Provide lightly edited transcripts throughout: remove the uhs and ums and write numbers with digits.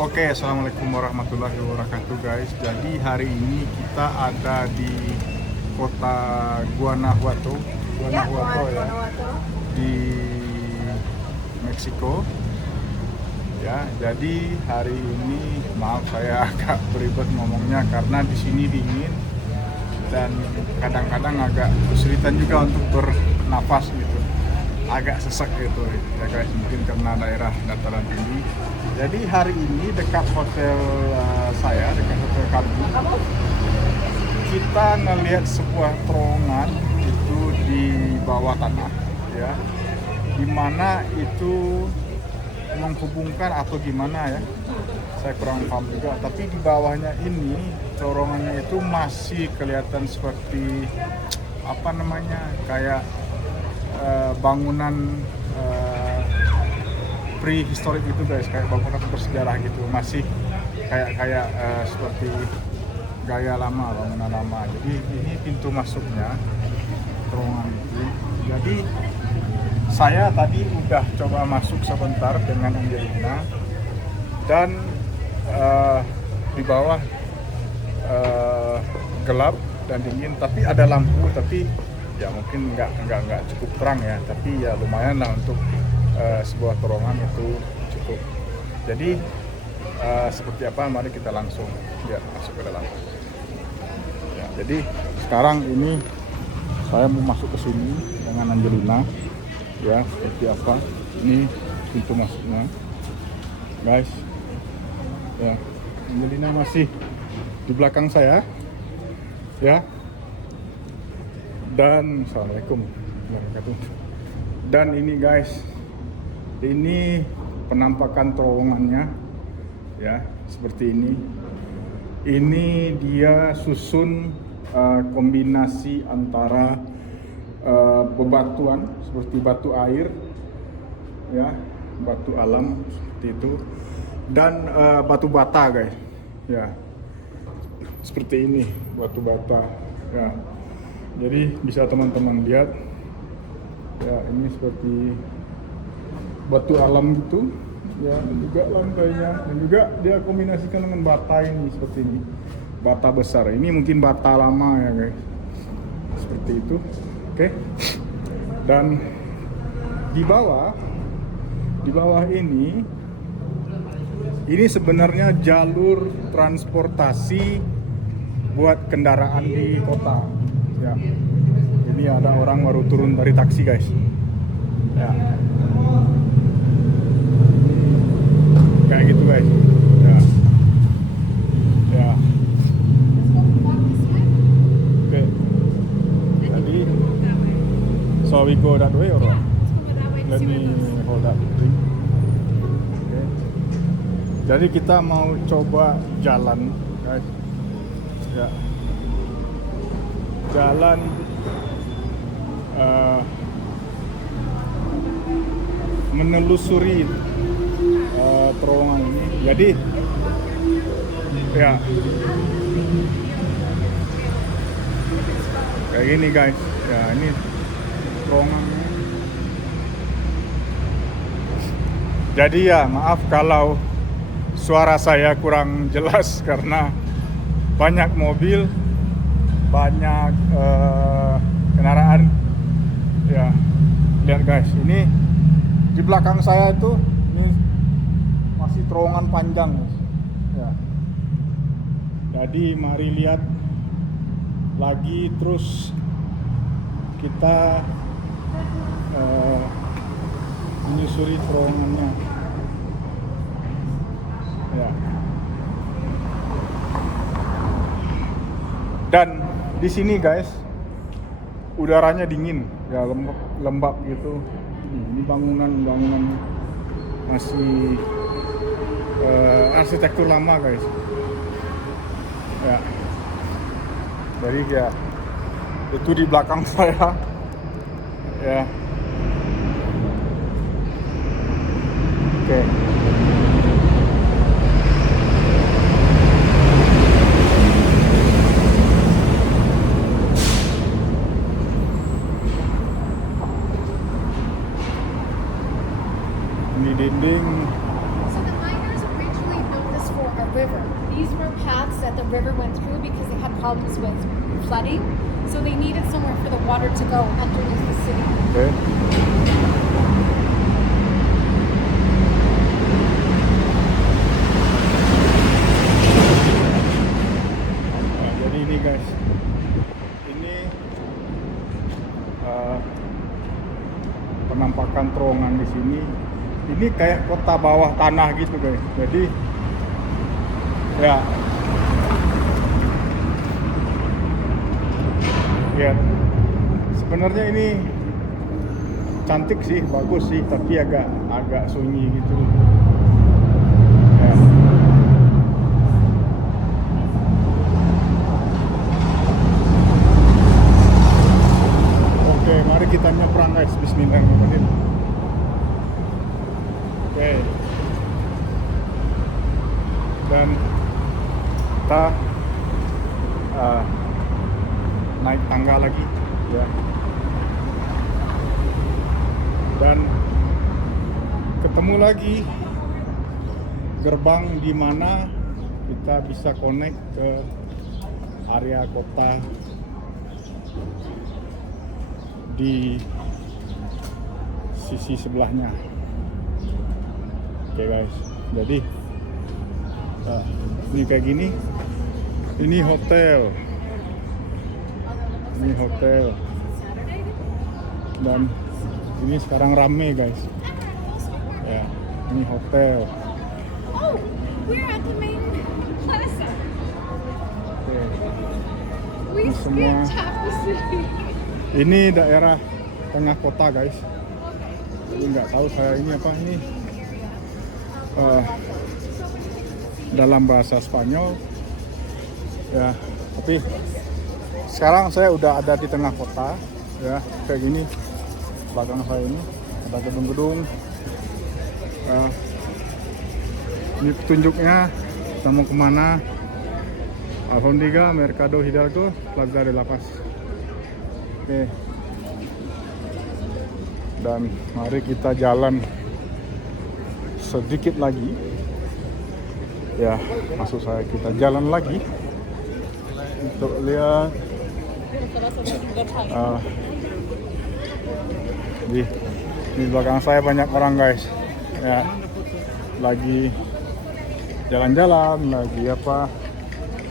Oke, assalamualaikum warahmatullahi wabarakatuh guys. Jadi hari ini kita ada di kota Guanajuato, ya, di Meksiko. Ya, jadi hari ini maaf saya agak beribet ngomongnya karena di sini dingin dan kadang-kadang agak kesulitan juga untuk bernafas gitu, agak sesek gitu ya guys, mungkin karena daerah dataran tinggi. Jadi hari ini dekat hotel saya, dekat hotel kami, kita ngelihat sebuah terowongan itu di bawah tanah, ya, dimana itu menghubungkan atau gimana ya, saya kurang paham juga. Tapi di bawahnya ini terowongannya itu masih kelihatan seperti apa namanya, kayak bangunan prehistorik itu guys, kayak bangunan bersejarah gitu, masih kayak seperti gaya lama, bangunan lama. Jadi ini pintu masuknya terowongan itu. Jadi saya tadi udah coba masuk sebentar dengan Angelina dan di bawah gelap dan dingin, tapi ada lampu, tapi ya mungkin nggak cukup terang ya, tapi ya lumayan lah untuk sebuah terowongan itu cukup. Jadi seperti apa, mari kita langsung lihat masuk ke dalam. Ya, jadi sekarang ini saya mau masuk ke sini dengan Angelina, ya, seperti apa ini pintu masuknya guys. Ya, Angelina masih di belakang saya, ya. Dan assalamualaikum warahmatullahi wabarakatuh. Dan ini guys, ini penampakan terowongannya, ya, seperti ini. Ini dia susun kombinasi antara bebatuan seperti batu air, ya, batu alam seperti itu, dan batu bata guys, ya, seperti ini batu bata, ya. Jadi bisa teman-teman lihat, ya, ini seperti batu alam gitu, ya, dan juga lantainya, dan juga dia kombinasikan dengan bata ini seperti ini, bata besar. Ini mungkin bata lama ya guys, seperti itu. Oke. Dan di bawah ini sebenarnya jalur transportasi buat kendaraan di kota, ya. Ini ada orang baru turun dari taksi guys, ya, kayak gitu guys, ya, ya. Oke, jadi so we go that way or what? Let me hold that ring. Okay. Jadi kita mau coba jalan guys, ya, jalan menelusuri terowongan ini. Jadi ya kayak gini guys, ya, ini terowongannya. Jadi ya maaf kalau suara saya kurang jelas karena banyak mobil, banyak kendaraan, ya. Lihat guys, ini di belakang saya itu ini masih terowongan panjang, ya. Jadi mari lihat lagi, terus kita menyusuri terowongannya, ya. Dan di sini guys udaranya dingin, ya, lembab gitu. Ini bangunan masih arsitektur lama guys, ya. Jadi ya itu di belakang saya, ya. Oke. Ini dinding river. These were paths that the river went through because they had problems with flooding. So they needed somewhere for the water to go underneath the city. Oke. Nah, jadi ini guys, ini penampakan terowongan di sini. Ini kayak kota bawah tanah gitu guys. Jadi ya, ya sebenarnya ini cantik sih, bagus sih, tapi agak sunyi gitu. Ya. Oke, mari kita nyebrang guys. Bismillahirrahmanirrahim. Oke. Dan kita naik tangga lagi ya. Dan ketemu lagi gerbang di mana kita bisa connect ke area kota di sisi sebelahnya. Oke guys, jadi ini kayak gini. Ini hotel. Ini hotel. Dan ini sekarang rame guys. Ya, ini hotel. Oh, we're at the main plaza. Oke. We Ini semua. skipped half the city. Ini daerah tengah kota guys. Jadi nggak tahu saya ini apa ini. Dalam bahasa Spanyol. Ya, tapi sekarang saya udah ada di tengah kota. Ya, kayak gini. Belakang saya ini ada gedung-gedung. Ini petunjuknya kita mau kemana. Alhóndiga, Mercado Hidalgo, Plaza de la Paz. Oke. Dan mari kita jalan sedikit lagi. Ya, maksud saya kita jalan lagi untuk lihat di belakang saya banyak orang guys. Ya, lagi jalan-jalan, lagi apa?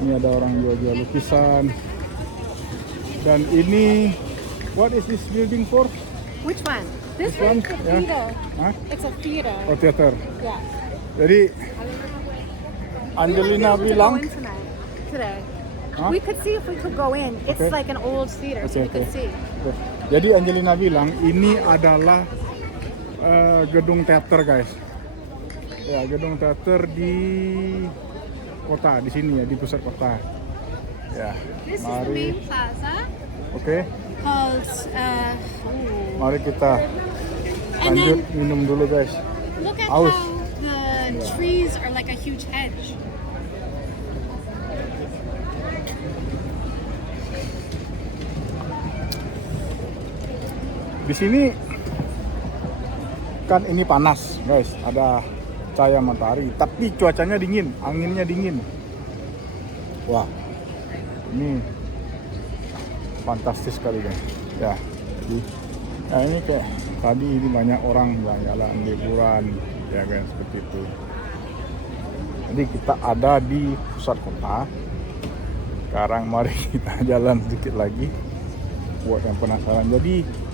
Ini ada orang jual-jual lukisan. Dan ini, what is this building for? Which one? This This one? one's a Yeah. theater. Hah? It's a theater. Oh, theater. Yeah. Jadi Angelina We bilang, wouldn't be able to go in today. Hah? We could see if we could go in. It's Okay. like an old theater, so we Oke, could oke. see. Oke. Jadi Angelina bilang ini adalah gedung teater guys. Ya, gedung teater di kota, di sini ya, di pusat kota. Ya, This is the mari. main plaza Oke, called. mari kita And lanjut then minum dulu guys. look at Aus. how the trees are like a huge hedge. Di sini kan ini panas guys, ada cahaya matahari, tapi cuacanya dingin, anginnya dingin. Wah, ini fantastis sekali guys. Ya, jadi, nah ini kayak tadi ini banyak orang jalan-jalan liburan, ya guys, seperti itu. Jadi kita ada di pusat kota. Sekarang mari kita jalan sedikit lagi buat yang penasaran. Jadi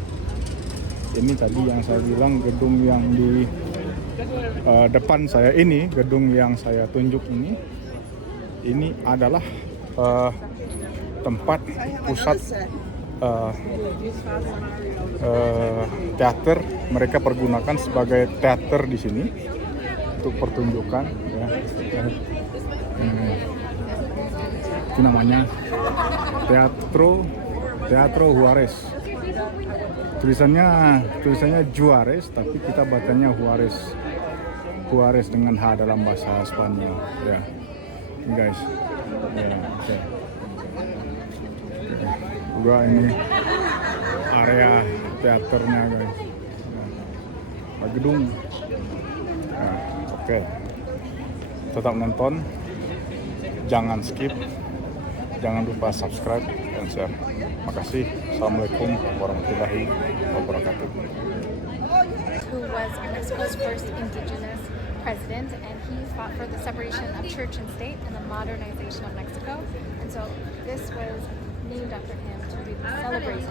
ini tadi yang saya bilang gedung yang di depan saya ini, gedung yang saya tunjuk ini adalah tempat pusat teater. Mereka pergunakan sebagai teater di sini untuk pertunjukan. Ya. Itu namanya Teatro Juarez. Tulisannya Juarez, tapi kita bacanya Juarez dengan H dalam bahasa Spanyol. Ya, ini guys. Ya, oke. Juga ini area teaternya guys. Gedung. Ya, oke. Tetap nonton. jangan skip, jangan lupa subscribe dan share. Makasih. Assalamualaikum warahmatullahi wabarakatuh. Who was Mexico's first indigenous president, and he fought for the separation of church and state and the modernization of Mexico. And so this was named after him to be celebrated.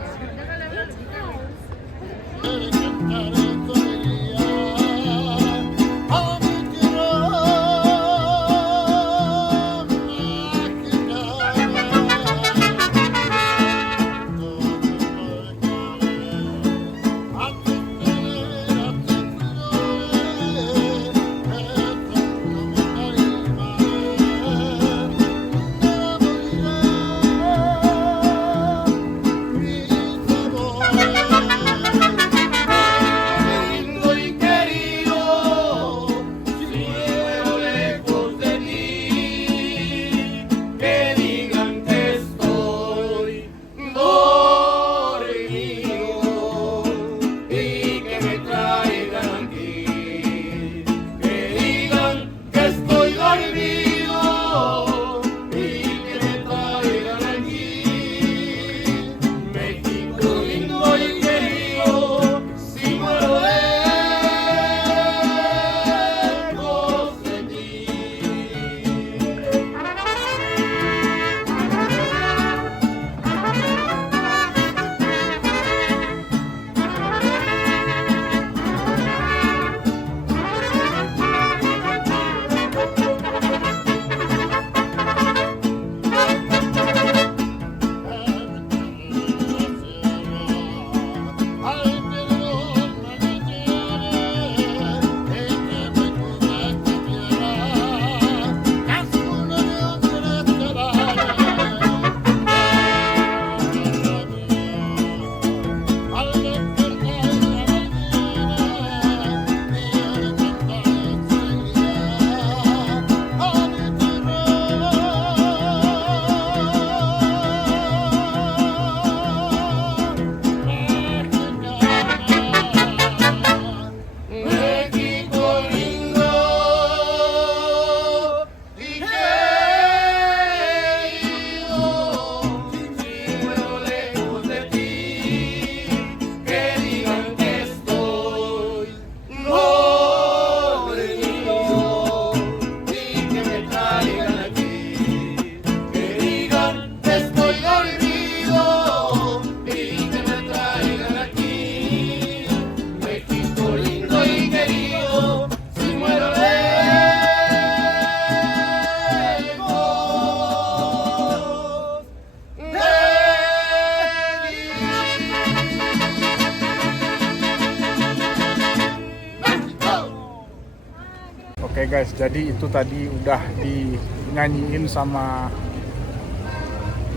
Oke guys, jadi itu tadi udah dinyanyiin sama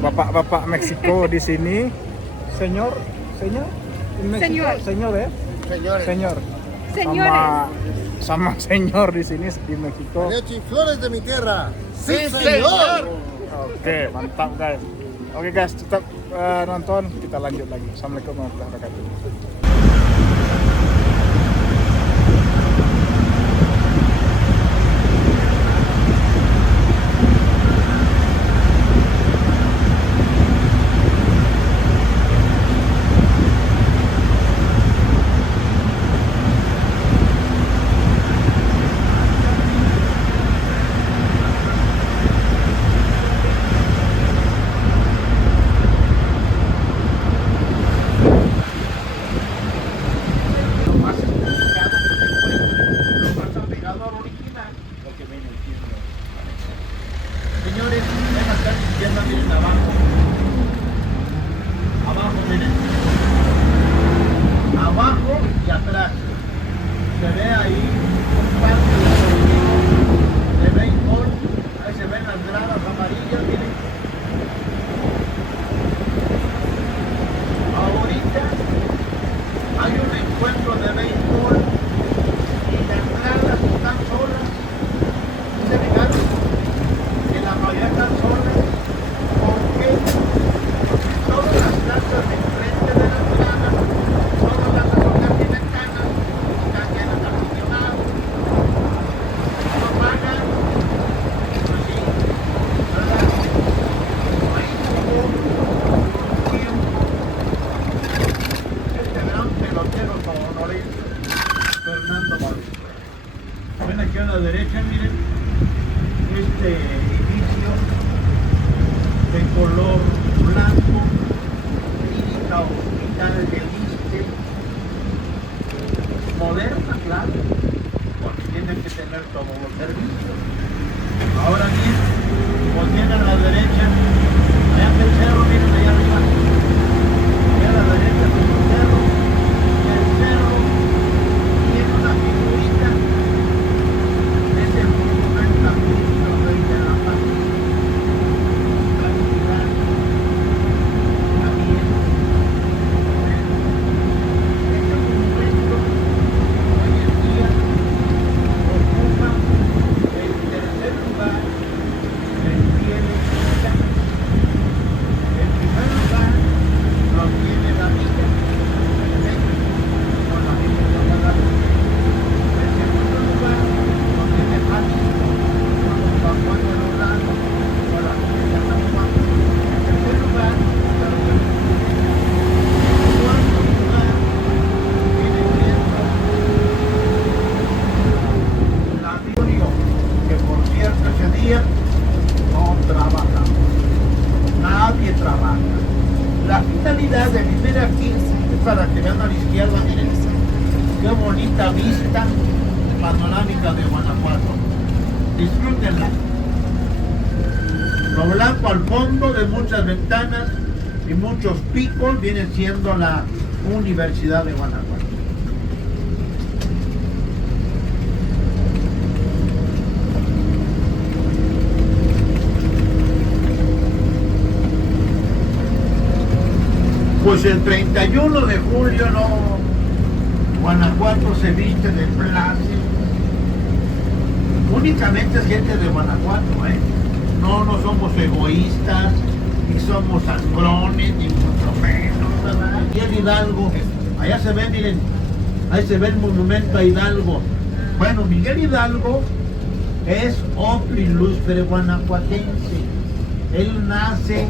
bapak-bapak Meksiko di sini. Senyor in Mexico? Senyor ya? Senyor. Sama senyor di sini di Meksiko. Flores de mi tierra. Sí, señor. Oke, mantap guys. Oke guys, tetap nonton, kita lanjut lagi. Assalamualaikum warahmatullahi wabarakatuh. Señores, ya están miren abajo. Abajo, miren. Abajo y atrás. Se ve ahí un parque de béisbol. Ahí se ven las gradas amarillas, miren. Ahorita hay un encuentro de béisbol y las gradas están solas. ¿Se fijaron? Que la mayoría están solas. este edificio de color blanco, Clínica Hospital del Iste, moderna, claro, porque tienen que tener todos los servicios. Ahora bien, como tienen a la derecha, allá en el cerro, miren allá arriba, allá a la derecha es un cerro, y el cerro tiene una figurita, es el monumento a Cristo Rey de la Paz. Este monumento hoy en día ocupa el tercer lugar del pie de Chica. El primer lugar lo tiene la villa con la Virgen de Guadalupe. El segundo lugar lo tiene Jalisco con San Juan de los Lagos con la Virgen de San Juan. El tercer lugar está lo que el cuarto lugar viene siendo la Virgen, que por cierto ese día no trabajamos, nadie trabaja. La finalidad de vivir aquí es para que vean a la izquierda, miren, qué bonita vista panorámica de Guanajuato. Disfrútenla. Lo blanco al fondo de muchas ventanas y muchos picos viene siendo la Universidad de Guanajuato. Pues el 31 de julio Guanajuato se viste de place. Únicamente es gente de Guanajuato, ¿eh? No somos egoístas, ni somos sangrones, ni mucho menos, ¿verdad? Y el Hidalgo, allá se ve, miren, ahí se ve el monumento a Hidalgo. Bueno, Miguel Hidalgo es otro ilustre guanajuatense. Él nace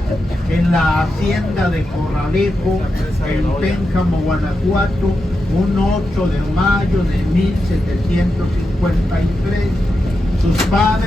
en la hacienda de Corralejo, en Pénjamo, Guanajuato, un 8 de mayo de 1753. Sus padres